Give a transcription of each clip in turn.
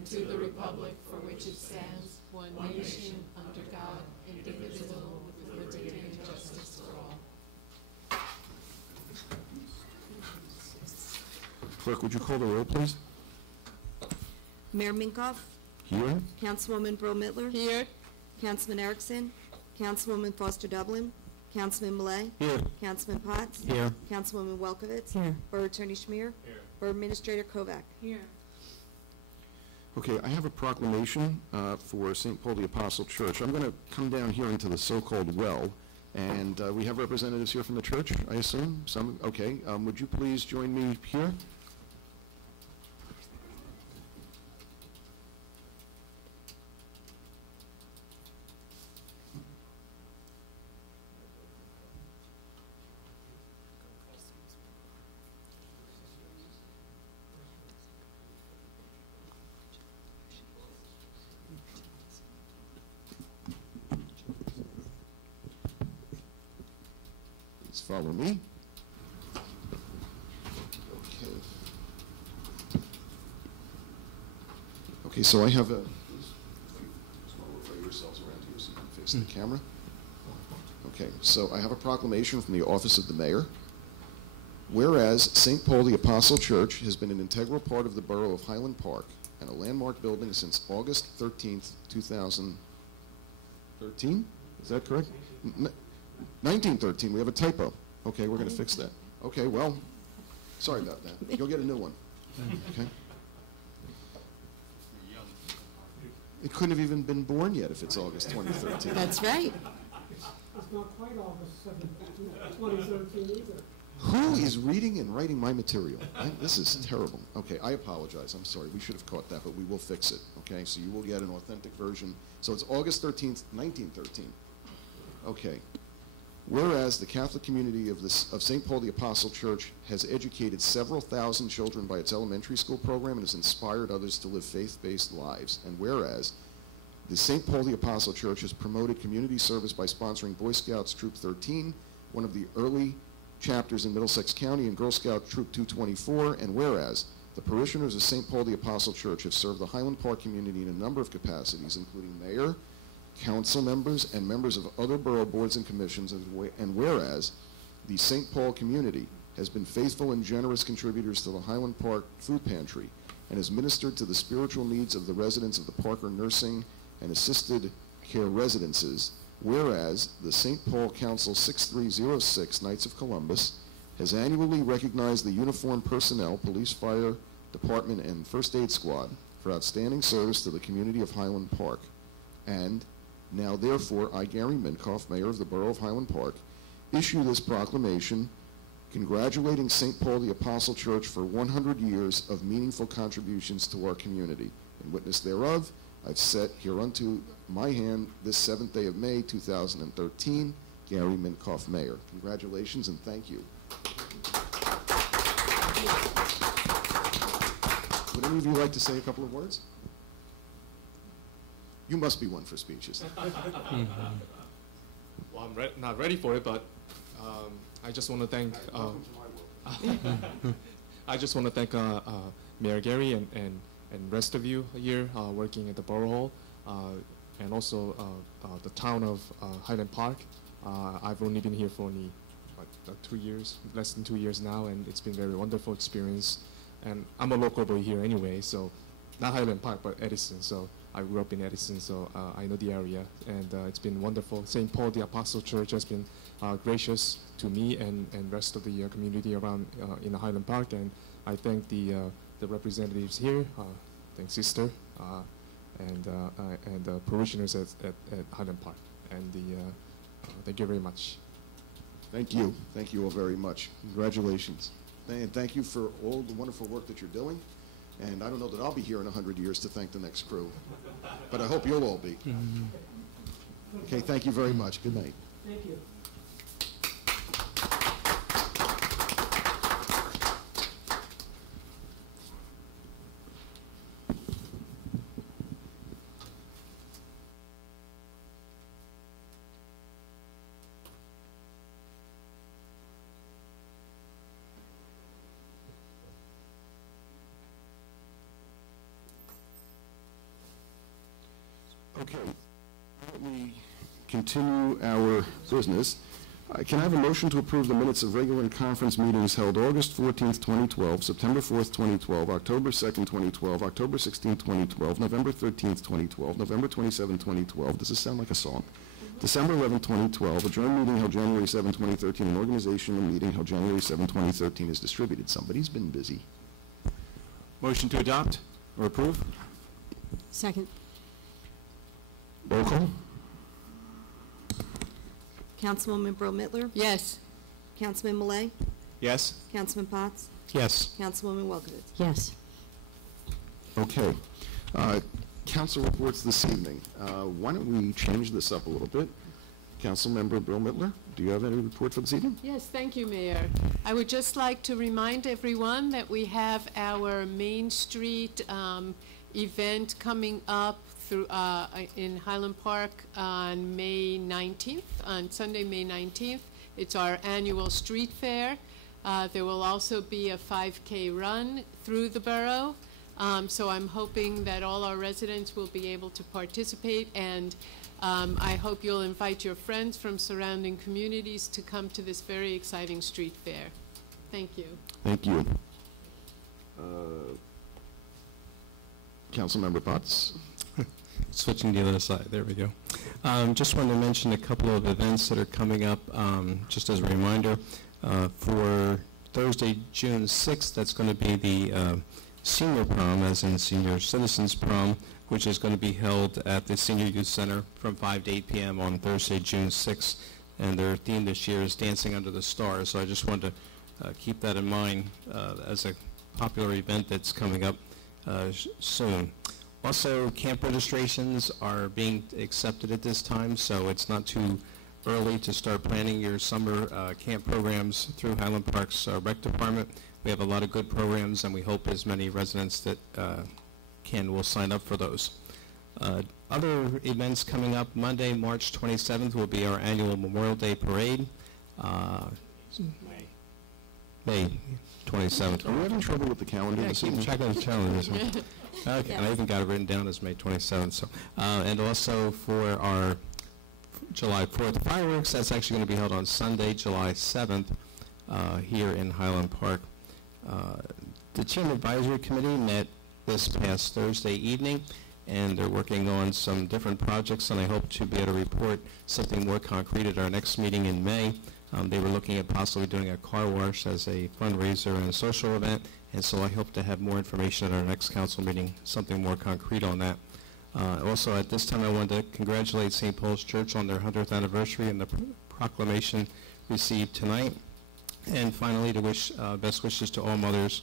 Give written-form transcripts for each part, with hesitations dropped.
and to the republic for which it stands, one nation, under God, indivisible, with liberty and justice for all. Clerk, would you call the roll, please? Mayor Minkoff. Here. Councilwoman Bro-Mittler. Here. Councilman Erickson. Councilwoman Foster Dublin. Councilman Millay. Here. Councilman Potts. Here. Councilwoman Welkowitz. Here. Borough Attorney Schmier. Here. Borough Administrator Kovac. Here. Okay, I have a proclamation for St. Paul the Apostle Church. I'm going to come down here into the so-called well, and we have representatives here from the church, I assume? Some? Okay. Would you please join me here? Please follow me. Okay. Okay, so I have a... Please roll yourselves around here so you can face the camera. Okay, so I have a proclamation from the Office of the Mayor. Whereas St. Paul the Apostle Church has been an integral part of the Borough of Highland Park and a landmark building since August 13th, 2013? Is that correct? 1913, we have a typo. Okay, we're going to fix that. Okay, well, sorry about that. You'll get a new one. Okay. It couldn't have even been born yet if it's August 2013. That's right. It's not quite August 2013 either. Who is reading and writing my material? This is terrible. Okay, I apologize. I'm sorry. We should have caught that, but we will fix it. Okay, so you will get an authentic version. So it's August 13th, 1913. Okay. Whereas the Catholic community of St. Paul the Apostle Church has educated several thousand children by its elementary school program and has inspired others to live faith-based lives. And whereas the St. Paul the Apostle Church has promoted community service by sponsoring Boy Scouts Troop 13, one of the early chapters in Middlesex County, and Girl Scout Troop 224, and whereas the parishioners of St. Paul the Apostle Church have served the Highland Park community in a number of capacities, including mayor, council members, and members of other borough boards and commissions, and whereas the St. Paul community has been faithful and generous contributors to the Highland Park Food Pantry and has ministered to the spiritual needs of the residents of the Parker Nursing and Assisted Care Residences, whereas the St. Paul Council 6306 Knights of Columbus has annually recognized the uniformed personnel, police, fire department, and first aid squad for outstanding service to the community of Highland Park. And now, therefore, I, Gary Minkoff, Mayor of the Borough of Highland Park, issue this proclamation congratulating St. Paul the Apostle Church for 100 years of meaningful contributions to our community. In witness thereof, I've set hereunto my hand this 7th day of May, 2013, Gary Minkoff, Mayor. Congratulations and thank you. Would any of you like to say a couple of words? You must be one for speeches. Well, I'm not ready for it, but I just want to thank. I just want to thank Mayor Gary and rest of you here working at the Borough Hall, and also the town of Highland Park. I've only been here for only 2 years, less than 2 years now, and it's been a very wonderful experience. And I'm a local boy here anyway, so not Highland Park, but Edison. So I grew up in Edison, so I know the area, and it's been wonderful. St. Paul the Apostle Church has been gracious to me and rest of the community around in Highland Park, and I thank the representatives here, thank Sister, and the parishioners at Highland Park, and thank you very much. Thank you. Thank you all very much. Congratulations. And thank you for all the wonderful work that you're doing. And I don't know that I'll be here in 100 years to thank the next crew, but I hope you'll all be. Okay, thank you very much. Good night. Thank you. continue our business, can I have a motion to approve the minutes of regular and conference meetings held August 14th, 2012, September 4th, 2012, October 2nd, 2012, October 16th, 2012, November 13th, 2012, November 27th, 2012. Does this sound like a song? December 11th, 2012, adjourned meeting held January 7, 2013, and organizational meeting held January 7, 2013 is distributed. Somebody's been busy. Motion to adopt or approve? Second. Roll call. Councilwoman Brill Mittler, Yes. Councilman Malay, Yes? Councilman Potts, Yes. Councilwoman Welkowitz. Yes. Okay. Council reports this evening. Why don't we change this up a little bit? Councilmember Brill Mittler, do you have any report for this evening? Yes, thank you, Mayor. I would just like to remind everyone that we have our Main Street event coming up through in Highland Park on May 19th, on Sunday, May 19th. It's our annual street fair. There will also be a 5K run through the borough. So I'm hoping that all our residents will be able to participate, and I hope you'll invite your friends from surrounding communities to come to this very exciting street fair. Thank you. Thank you. Councilmember Potts. Switching to the other side, there we go. Just wanted to mention a couple of events that are coming up, just as a reminder. For Thursday, June 6th, that's going to be the senior prom, as in senior citizens prom, which is going to be held at the Senior Youth Center from 5 to 8 p.m. on Thursday, June 6th. And their theme this year is Dancing Under the Stars. So I just wanted to keep that in mind as a popular event that's coming up soon. Also, camp registrations are being accepted at this time, so it's not too early to start planning your summer camp programs through Highland Park's rec department. We have a lot of good programs, and we hope as many residents that can will sign up for those. Other events coming up, Monday, March 27th, will be our annual Memorial Day Parade. May 27th. Are we having trouble with the calendar Yeah, this keep evening? track of the calendar. Okay, and I even got it written down as May 27th. So, and also for our July 4th fireworks, that's actually going to be held on Sunday, July 7th, here in Highland Park. The Chairman Advisory Committee met this past Thursday evening, and they're working on some different projects, and I hope to be able to report something more concrete at our next meeting in May. They were looking at possibly doing a car wash as a fundraiser and a social event, and so I hope to have more information at our next council meeting, something more concrete on that. Also, at this time, I wanted to congratulate St. Paul's Church on their 100th anniversary and the proclamation received tonight. And finally, to wish best wishes to all mothers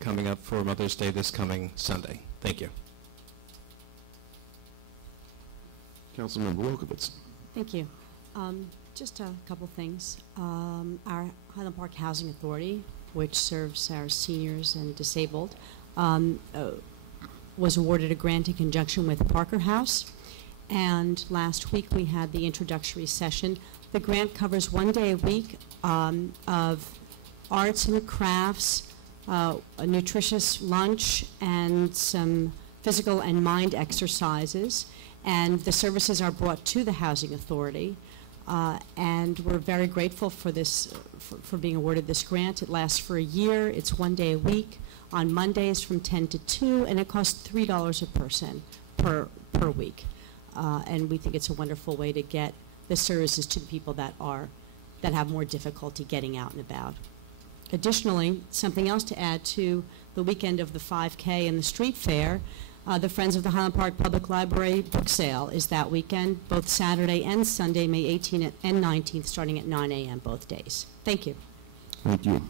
coming up for Mother's Day this coming Sunday. Thank you. Councilmember Welkowitz. Thank you. Just a couple things. Our Highland Park Housing Authority, which serves our seniors and disabled, was awarded a grant in conjunction with Parker House. And last week we had the introductory session. The grant covers 1 day a week of arts and crafts, a nutritious lunch, and some physical and mind exercises. And the services are brought to the Housing Authority. And we're very grateful for this, for being awarded this grant. It lasts for a year. It's 1 day a week on Mondays from 10 to 2, and it costs $3 a person per week. And we think it's a wonderful way to get the services to the people that have more difficulty getting out and about. Additionally, something else to add to the weekend of the 5K and the street fair, the Friends of the Highland Park Public Library book sale is that weekend, both Saturday and Sunday, May 18th and 19th, starting at 9 a.m. both days. Thank you. Thank you.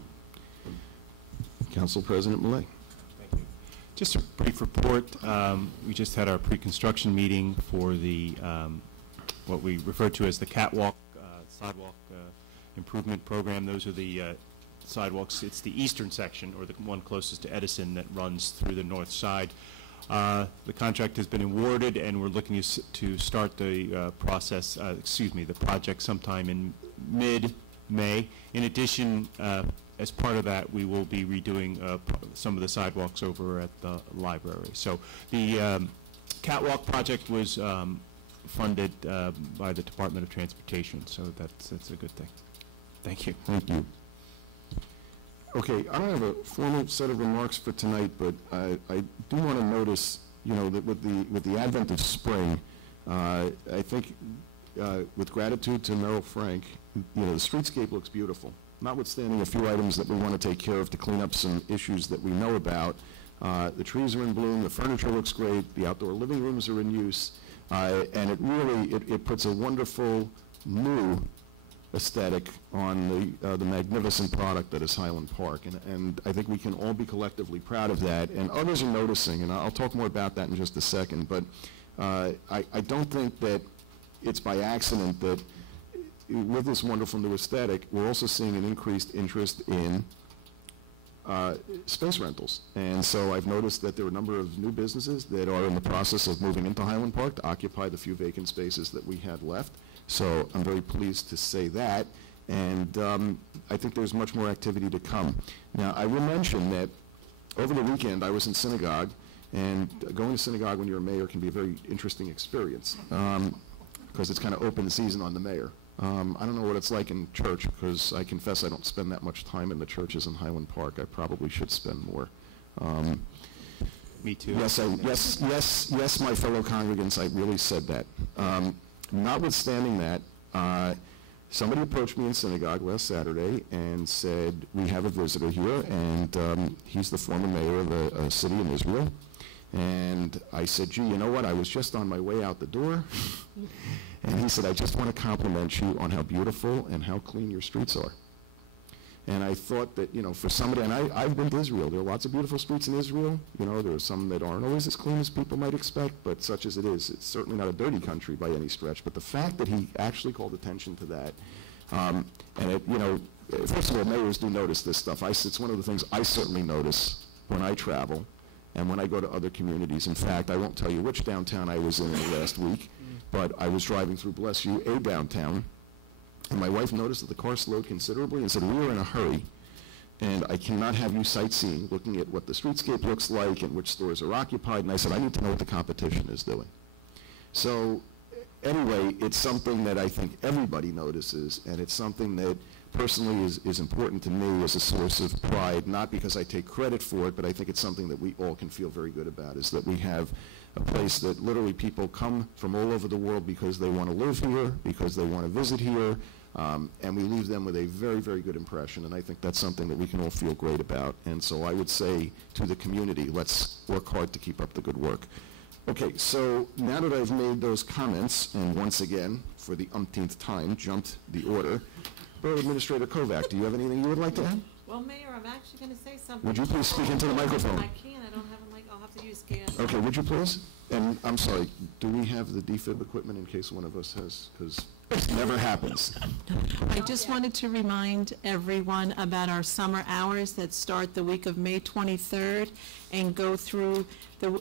Council President Malay. Thank you. Just a brief report. We just had our pre-construction meeting for the what we refer to as the catwalk sidewalk improvement program. Those are the sidewalks. It's the eastern section, or the one closest to Edison, that runs through the north side. The contract has been awarded, and we're looking to start the the project sometime in mid-May. In addition, as part of that, we will be redoing some of the sidewalks over at the library. So the catwalk project was funded by the Department of Transportation, so that's a good thing. Thank you. Thank you. Okay, I don't have a formal set of remarks for tonight, but I do want to notice, you know, that with the advent of spring, I think with gratitude to Merrill Frank, you know, the streetscape looks beautiful. Notwithstanding a few items that we want to take care of to clean up some issues that we know about, the trees are in bloom, the furniture looks great, the outdoor living rooms are in use, and it really, it puts a wonderful new aesthetic on the magnificent product that is Highland Park, and I think we can all be collectively proud of that, and others are noticing, and I'll talk more about that in just a second, but I don't think that it's by accident that with this wonderful new aesthetic, we're also seeing an increased interest in space rentals. And so I've noticed that there are a number of new businesses that are in the process of moving into Highland Park to occupy the few vacant spaces that we had left. So I'm very pleased to say that. And I think there's much more activity to come. Now, I will mention that over the weekend I was in synagogue, and going to synagogue when you're a mayor can be a very interesting experience because it's kind of open season on the mayor. I don't know what it's like in church because I confess I don't spend that much time in the churches in Highland Park. I probably should spend more. Me too. Yes, my fellow congregants, I really said that. Notwithstanding that, somebody approached me in synagogue last Saturday and said, we have a visitor here, and he's the former mayor of a city in Israel. And I said, gee, you know what? I was just on my way out the door. And he said, I just want to compliment you on how beautiful and how clean your streets are. And I thought that, you know, for somebody, and I've been to Israel. There are lots of beautiful streets in Israel. You know, there are some that aren't always as clean as people might expect, but such as it is, it's certainly not a dirty country by any stretch. But the fact that he actually called attention to that, and it, you know, first of all, mayors do notice this stuff. It's one of the things I certainly notice when I travel and when I go to other communities. In fact, I won't tell you which downtown I was in the last week, but I was driving through, bless you, a downtown, and my wife noticed that the car slowed considerably and said, we were in a hurry, and I cannot have you sightseeing, looking at what the streetscape looks like and which stores are occupied, and I said, I need to know what the competition is doing. So anyway, it's something that I think everybody notices, and it's something that personally is important to me as a source of pride, not because I take credit for it, but I think it's something that we all can feel very good about, is that we have a place that literally people come from all over the world because they want to live here, because they want to visit here, and we leave them with a very, very good impression, and I think that's something that we can all feel great about. And so I would say to the community, let's work hard to keep up the good work. Okay, so now that I've made those comments, and once again, for the umpteenth time, jumped the order, Borough Administrator Kovac, do you have anything you would like to add? Well, Mayor, I'm actually going to say something. Would you please speak into the microphone? I can't. I don't have a mic. I'll have to use gas. Okay, would you please? And I'm sorry, do we have the defib equipment in case one of us has, because it never happens. I just wanted to remind everyone about our summer hours that start the week of May 23rd and go through the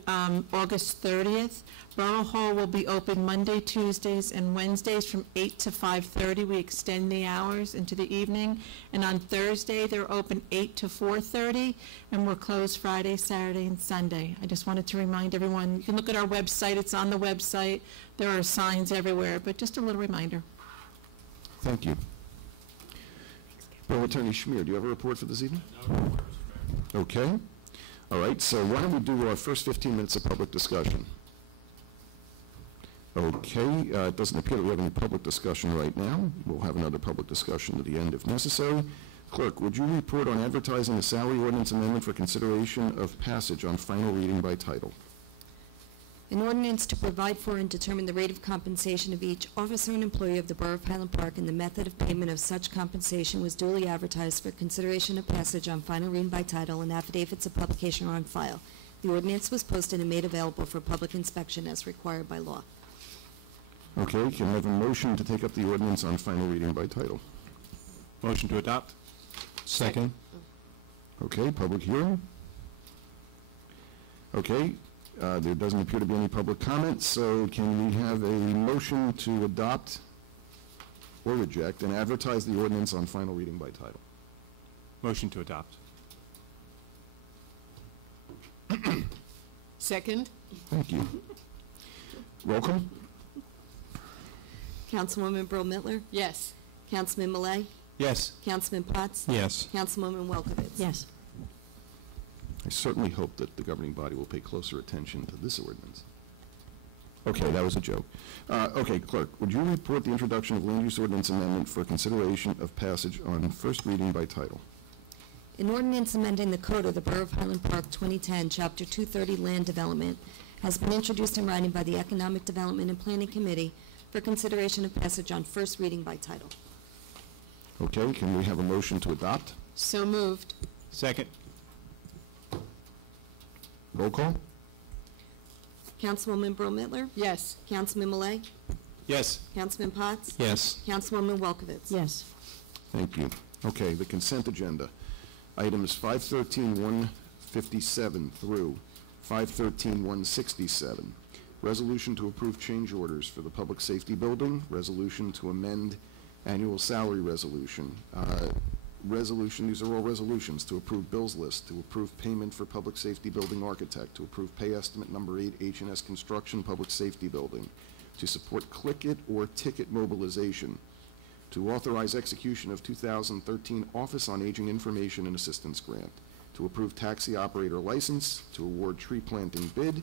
August 30th. Borough Hall will be open Monday, Tuesdays, and Wednesdays from 8 to 5:30. We extend the hours into the evening. And on Thursday, they're open 8 to 4:30, and we're closed Friday, Saturday, and Sunday. I just wanted to remind everyone, you can look at our website. It's on the website. There are signs everywhere, but just a little reminder. Thank you. Borough Attorney Schmier, do you have a report for this evening? No. Okay. All right, so why don't we do our first 15 minutes of public discussion? Okay, it doesn't appear that we have any public discussion right now. We'll have another public discussion at the end if necessary. Clerk, would you report on advertising the salary ordinance amendment for consideration of passage on final reading by title? An ordinance to provide for and determine the rate of compensation of each officer and employee of the Borough of Highland Park and the method of payment of such compensation was duly advertised for consideration of passage on final reading by title, and affidavits of publication are on file. The ordinance was posted and made available for public inspection as required by law. Okay, can I have a motion to take up the ordinance on final reading by title? Motion to adopt? Second. Okay, public hearing? Okay, there doesn't appear to be any public comment, so can we have a motion to adopt or reject and advertise the ordinance on final reading by title? Motion to adopt. Second? Thank you. Roll call? Councilwoman Brill Mittler, Yes. Councilman Malay, Yes. Councilman Potts, Yes. Councilwoman Welkowitz. Yes. I certainly hope that the governing body will pay closer attention to this ordinance. Okay, that was a joke. Okay, clerk, would you report the introduction of land use ordinance amendment for consideration of passage on first reading by title? An ordinance amending the code of the Borough of Highland Park 2010, Chapter 230 Land Development, has been introduced in writing by the Economic Development and Planning Committee for consideration of passage on first reading by title. Okay, can we have a motion to adopt? So moved. Second. Roll call? Councilwoman Brill Mittler, Yes. Councilman Malay, Yes. Councilman Potts, Yes. Councilwoman Welkowitz. Yes. Thank you. Okay, the consent agenda. Items 513-157 through 513-167. Resolution to approve change orders for the Public Safety Building. Resolution to amend annual salary resolution. These are all resolutions to approve bills list, to approve payment for Public Safety Building architect, to approve pay estimate number 8 H&S Construction Public Safety Building, to support click-it or ticket mobilization, to authorize execution of 2013 Office on Aging Information and Assistance Grant, to approve taxi operator license, to award tree planting bid,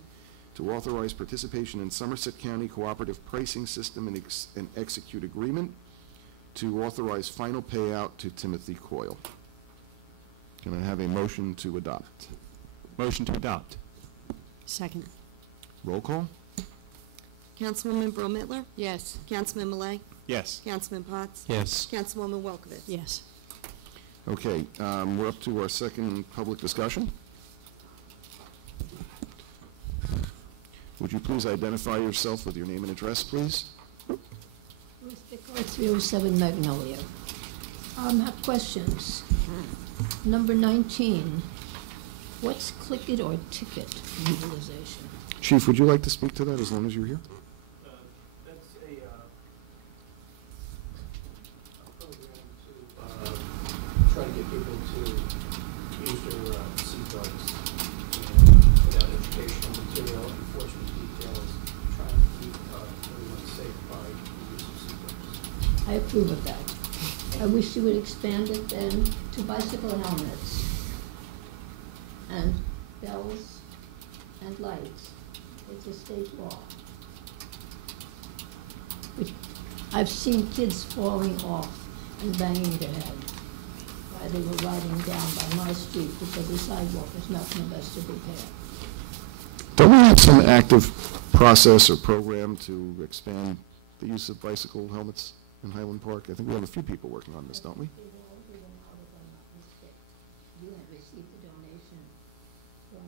to authorize participation in Somerset County Cooperative Pricing System and execute agreement, to authorize final payout to Timothy Coyle. Can I have a motion to adopt? Motion to adopt. Second. Roll call? Councilwoman Brill Mittler, Yes. Councilman Malay, Yes. Councilman Potts, Yes. Councilwoman Welkowitz. Yes. Okay, we're up to our second public discussion. Would you please identify yourself with your name and address, please? Ruth Bickler, 307 Magnolia. Have questions. Number 19, what's click-it or ticket utilization? Chief, would you like to speak to that as long as you're here? That's a program to try to get people to use their seatbelts without educational material, enforcement details, trying to keep everyone safe by the use of seatbelts. I approve of that. I wish you would expand it then to bicycle helmets and bells and lights. It's a state law. I've seen kids falling off and banging their head while they were riding down by my street because the sidewalk was not in the best of repair. Don't we have some active process or program to expand the use of bicycle helmets in Highland Park? I think we have a few people working on this, don't we? They were all given out, if I'm not mistaken. You had received a donation from,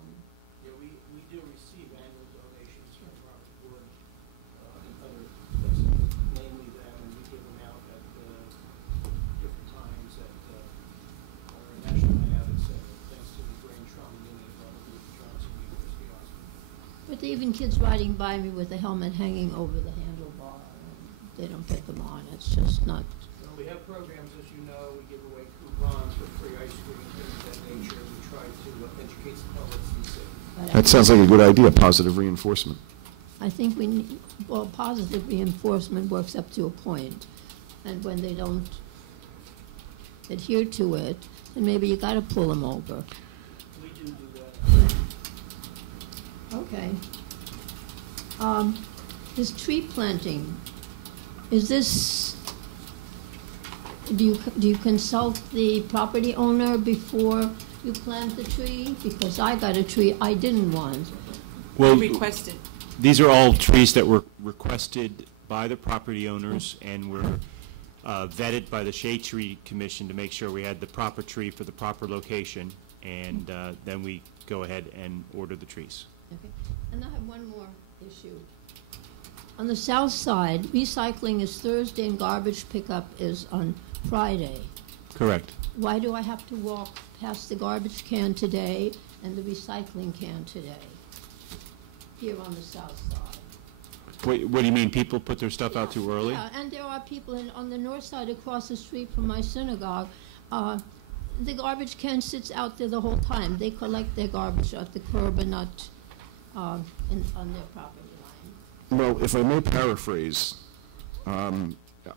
Yeah, we do receive annual donations from Robert Wood and other places, mainly them, and we give them out at different times at our National Night Out, etc., thanks to the Brain Trauma Unit of Robert Wood Johnson University Hospital. but even kids riding by me with a helmet hanging over the handlebar, and they don't get them on. It's just not. Well, we have programs, as you know, we give away coupons for free ice cream, things of that nature. We try to educate the public to be safe. But That sounds like a good idea, positive reinforcement. I think we need, well, positive reinforcement works up to a point, and when they don't adhere to it, then maybe you got to pull them over. We do that. Okay. This tree planting, is this, do you consult the property owner before you plant the tree? Because I got a tree I didn't want. Well, Requested. these are all trees that were requested by the property owners and were vetted by the Shade Tree Commission to make sure we had the proper tree for the proper location, and then we go ahead and order the trees. Okay. And I have one more issue. On the south side, recycling is Thursday and garbage pickup is on Friday. Correct. Why do I have to walk past the garbage can today and the recycling can today, here on the south side? What do you mean, people put their stuff out too early? Yeah, and there are people on the north side across the street from my synagogue. The garbage can sits out there the whole time. They collect their garbage at the curb and not on their property line. Well, if I may paraphrase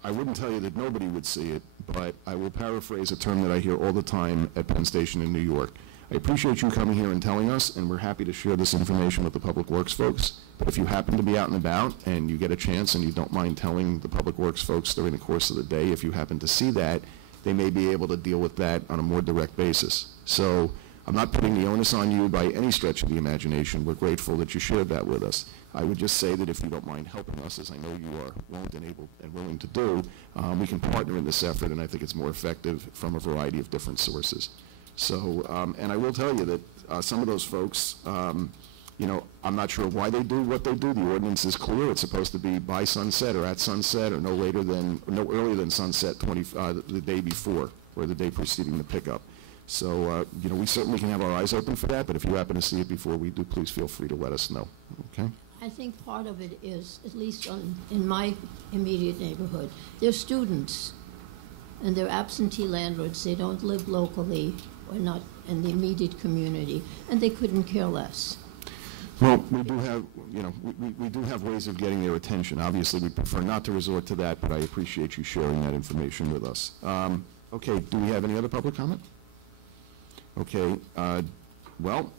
I wouldn't tell you that nobody would see it, but I will paraphrase a term that I hear all the time at Penn Station in New York. I appreciate you coming here and telling us, and we're happy to share this information with the Public Works folks. But if you happen to be out and about and you get a chance and you don't mind telling the Public Works folks during the course of the day, if you happen to see that, they may be able to deal with that on a more direct basis. So I'm not putting the onus on you by any stretch of the imagination. We're grateful that you shared that with us. I would just say that if you don't mind helping us, as I know you are willing to do, we can partner in this effort, and I think it's more effective from a variety of different sources. So, and I will tell you that some of those folks, you know, I'm not sure why they do what they do. The ordinance is clear. It's supposed to be by sunset or at sunset or no earlier than sunset the day before or the day preceding the pickup. So, you know, we certainly can have our eyes open for that, but if you happen to see it before we do, please feel free to let us know, okay? I think part of it is, at least in my immediate neighborhood, they're students, and they're absentee landlords. They don't live locally or not in the immediate community, and they couldn't care less. Well, we do have, you know, we do have ways of getting their attention. Obviously, we prefer not to resort to that, but I appreciate you sharing that information with us. Okay, do we have any other public comment? Okay, well,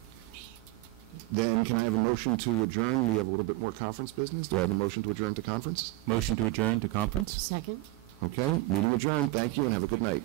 then can I have a motion to adjourn? We have a little bit more conference business. Do I have a motion to adjourn to conference? Motion to adjourn to conference? Second? Okay, meeting adjourned. Thank you and have a good night.